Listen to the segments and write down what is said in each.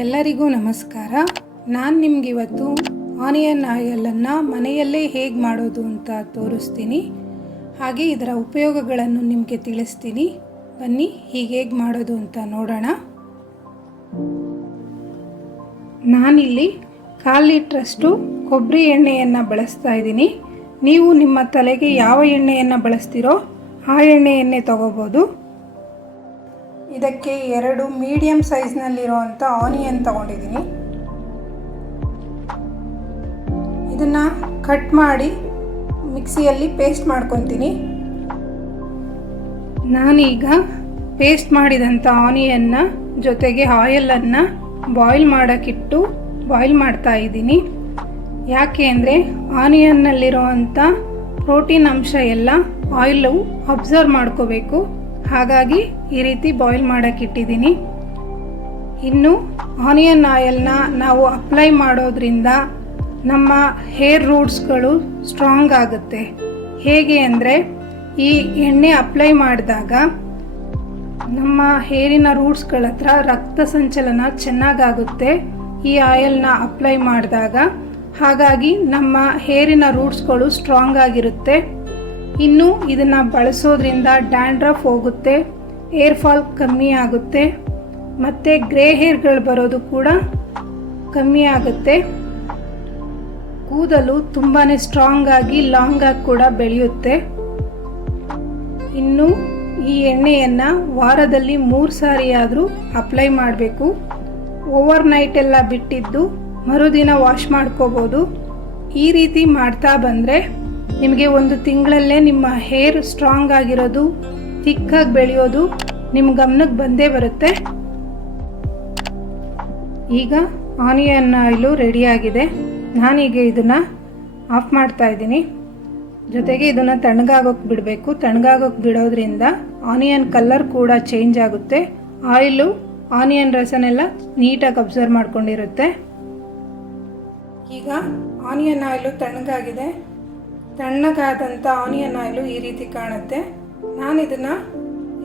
ಎಲ್ಲರಿಗೂ ನಮಸ್ಕಾರ. ನಾನು ನಿಮ್ಗೆ ಇವತ್ತು ಆನಿಯನ್ ಆಯಿಲನ್ನು ಮನೆಯಲ್ಲೇ ಹೇಗೆ ಮಾಡೋದು ಅಂತ ತೋರಿಸ್ತೀನಿ. ಹಾಗೆ ಇದರ ಉಪಯೋಗಗಳನ್ನು ನಿಮಗೆ ತಿಳಿಸ್ತೀನಿ. ಬನ್ನಿ ಹೀಗೆ ಹೇಗೆ ಮಾಡೋದು ಅಂತ ನೋಡೋಣ. ನಾನಿಲ್ಲಿ 1/4 ಲೀಟ್ರಷ್ಟು ಕೊಬ್ಬರಿ ಎಣ್ಣೆಯನ್ನು ಬಳಸ್ತಾ ಇದ್ದೀನಿ. ನೀವು ನಿಮ್ಮ ತಲೆಗೆ ಯಾವ ಎಣ್ಣೆಯನ್ನು ಬಳಸ್ತೀರೋ ಆ ಎಣ್ಣೆಯನ್ನೇ ತಗೋಬೋದು. ಇದಕ್ಕೆ 2 ಮೀಡಿಯಮ್ ಸೈಜ್ನಲ್ಲಿರುವಂಥ ಆನಿಯನ್ ತಗೊಂಡಿದ್ದೀನಿ. ಇದನ್ನು ಕಟ್ ಮಾಡಿ ಮಿಕ್ಸಿಯಲ್ಲಿ ಪೇಸ್ಟ್ ಮಾಡ್ಕೊತೀನಿ. ನಾನೀಗ ಪೇಸ್ಟ್ ಮಾಡಿದಂಥ ಆನಿಯನ್ನ ಜೊತೆಗೆ ಆಯಿಲನ್ನು ಬಾಯ್ಲ್ ಮಾಡೋಕ್ಕಿಟ್ಟು ಬಾಯ್ಲ್ ಮಾಡ್ತಾ ಇದ್ದೀನಿ. ಯಾಕೆ ಅಂದರೆ ಆನಿಯನ್ನಲ್ಲಿರುವಂಥ ಪ್ರೋಟೀನ್ ಅಂಶ ಎಲ್ಲ ಆಯಿಲು ಅಬ್ಸರ್ವ್ ಮಾಡ್ಕೋಬೇಕು. ಹಾಗಾಗಿ ಈ ರೀತಿ ಬಾಯ್ಲ್ ಮಾಡೋಕ್ಕಿಟ್ಟಿದ್ದೀನಿ. ಇನ್ನು ಆನಿಯನ್ ಆಯಿಲ್ನ ನಾವು ಅಪ್ಲೈ ಮಾಡೋದ್ರಿಂದ ನಮ್ಮ ಹೇರ್ ರೂಟ್ಸ್ಗಳು ಸ್ಟ್ರಾಂಗ್ ಆಗುತ್ತೆ. ಹೇಗೆ ಅಂದರೆ ಈ ಎಣ್ಣೆ ಅಪ್ಲೈ ಮಾಡಿದಾಗ ನಮ್ಮ ಹೇರಿನ ರೂಟ್ಸ್ಗಳ ಹತ್ರ ರಕ್ತ ಸಂಚಲನ ಚೆನ್ನಾಗಾಗುತ್ತೆ ಈ ಆಯಿಲ್ನ ಅಪ್ಲೈ ಮಾಡಿದಾಗ. ಹಾಗಾಗಿ ನಮ್ಮ ಹೇರಿನ ರೂಟ್ಸ್ಗಳು ಸ್ಟ್ರಾಂಗ್ ಆಗಿರುತ್ತೆ. ಇನ್ನು ಇದನ್ನು ಬಳಸೋದ್ರಿಂದ ಡ್ಯಾಂಡ್ರಫ್ ಹೋಗುತ್ತೆ, ಏರ್ ಫಾಲ್ ಕಮ್ಮಿ ಆಗುತ್ತೆ, ಮತ್ತು ಗ್ರೇ ಹೇರ್ಗಳು ಬರೋದು ಕೂಡ ಕಮ್ಮಿ ಆಗುತ್ತೆ. ಕೂದಲು ತುಂಬಾ ಸ್ಟ್ರಾಂಗ್ ಆಗಿ ಲಾಂಗ್ ಆಗಿ ಕೂಡ ಬೆಳೆಯುತ್ತೆ. ಇನ್ನು ಈ ಎಣ್ಣೆಯನ್ನು ವಾರದಲ್ಲಿ 3 ಸಾರಿ ಆದರೂ ಅಪ್ಲೈ ಮಾಡಬೇಕು. ಓವರ್ ನೈಟ್ ಎಲ್ಲ ಬಿಟ್ಟಿದ್ದು ಮರುದಿನ ವಾಶ್ ಮಾಡ್ಕೋಬೋದು. ಈ ರೀತಿ ಮಾಡ್ತಾ ಬಂದರೆ ನಿಮಗೆ 1 ತಿಂಗಳಲ್ಲೇ ನಿಮ್ಮ ಹೇರ್ ಸ್ಟ್ರಾಂಗ್ ಆಗಿರೋದು, ಥಿಕ್ಕಾಗಿ ಬೆಳೆಯೋದು ನಿಮ್ಮ ಗಮನಕ್ಕೆ ಬಂದೇ ಬರುತ್ತೆ. ಈಗ ಆನಿಯನ್ ಆಯಿಲು ರೆಡಿಯಾಗಿದೆ. ನಾನೀಗ ಇದನ್ನು ಆಫ್ ಮಾಡ್ತಾ ಇದ್ದೀನಿ. ಜೊತೆಗೆ ಇದನ್ನು ತಣ್ಣಗಾಗೋಕ್ಕೆ ಬಿಡಬೇಕು. ತಣ್ಣಗಾಗೋಕ್ಕೆ ಬಿಡೋದ್ರಿಂದ ಆನಿಯನ್ ಕಲರ್ ಕೂಡ ಚೇಂಜ್ ಆಗುತ್ತೆ. ಆಯಿಲು ಆನಿಯನ್ ರಸನೆಲ್ಲ ನೀಟಾಗಿ ಅಬ್ಸರ್ವ್ ಮಾಡ್ಕೊಂಡಿರುತ್ತೆ. ಈಗ ಆನಿಯನ್ ಆಯಿಲು ತಣ್ಣಗಾಗಿದೆ. ತಣ್ಣಗಾದಂಥ ಆನಿಯನ್ ಆಯಿಲು ಈ ರೀತಿ ಕಾಣುತ್ತೆ. ನಾನು ಇದನ್ನು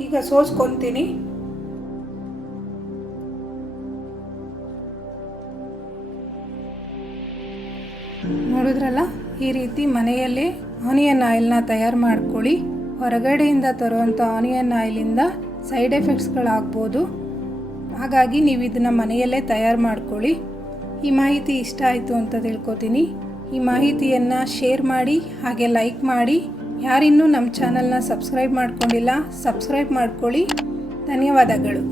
ಈಗ ಸೋಸ್ಕೊತೀನಿ. ನೋಡಿದ್ರಲ್ಲ, ಈ ರೀತಿ ಮನೆಯಲ್ಲೇ ಆನಿಯನ್ ಆಯಿಲ್ನ ತಯಾರು ಮಾಡ್ಕೊಳ್ಳಿ. ಹೊರಗಡೆಯಿಂದ ತರುವಂಥ ಆನಿಯನ್ ಆಯಿಲಿಂದ ಸೈಡ್ ಎಫೆಕ್ಟ್ಸ್ಗಳಾಗ್ಬೋದು. ಹಾಗಾಗಿ ನೀವು ಇದನ್ನು ಮನೆಯಲ್ಲೇ ತಯಾರು ಮಾಡ್ಕೊಳ್ಳಿ. ಈ ಮಾಹಿತಿ ಇಷ್ಟ ಆಯಿತು ಅಂತ ತಿಳ್ಕೊತೀನಿ. ಈ ಮಾಹಿತಿಯನ್ನು ಶೇರ್ ಮಾಡಿ, ಹಾಗೆ ಲೈಕ್ ಮಾಡಿ. ಯಾರಿನ್ನೂ ನಮ್ಮ ಚಾನಲ್ನ ಸಬ್ಸ್ಕ್ರೈಬ್ ಮಾಡ್ಕೊಂಡಿಲ್ಲ, ಸಬ್ಸ್ಕ್ರೈಬ್ ಮಾಡ್ಕೊಳ್ಳಿ. ಧನ್ಯವಾದಗಳು.